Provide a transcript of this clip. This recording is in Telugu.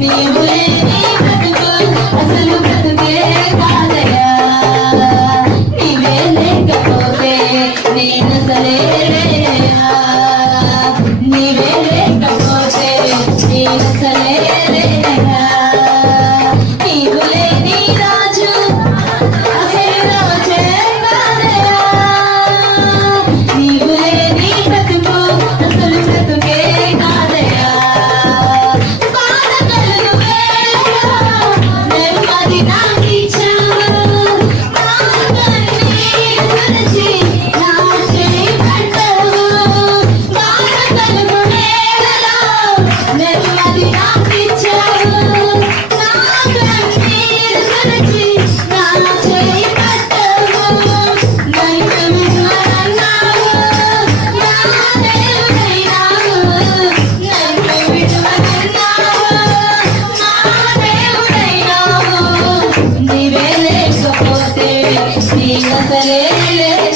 నీవు లేని బ్రతుకు అసలు బ్రతుకే కాదయా. నీవే లేకపోతే నేనసలే లేనయా. నీవే లేకపోతే నేనసలే లేనయా. నీవు లేని రాజు అసలు రాజే కాదయా. నీవు లేని బ్రతుకు అసలు బ్రతుకే కాదయా. బాధ కలుగు వేళలో నెమ్మది నాకిచ్చావు. నా కన్నీరు తుడిచి నా చేయి పట్టావు. బాధ కలుగు వేళలో నెమ్మది నాకిచ్చావు. నా కన్నీరు తుడిచి నా చేయి పట్టావు. నన్ను విడువనన్నావు, నా దేవుడైనావు. నన్ను విడువనన్నావు, నా దేవుడైనావు. నీవే లేకపోతే నేనసలే లేనయా.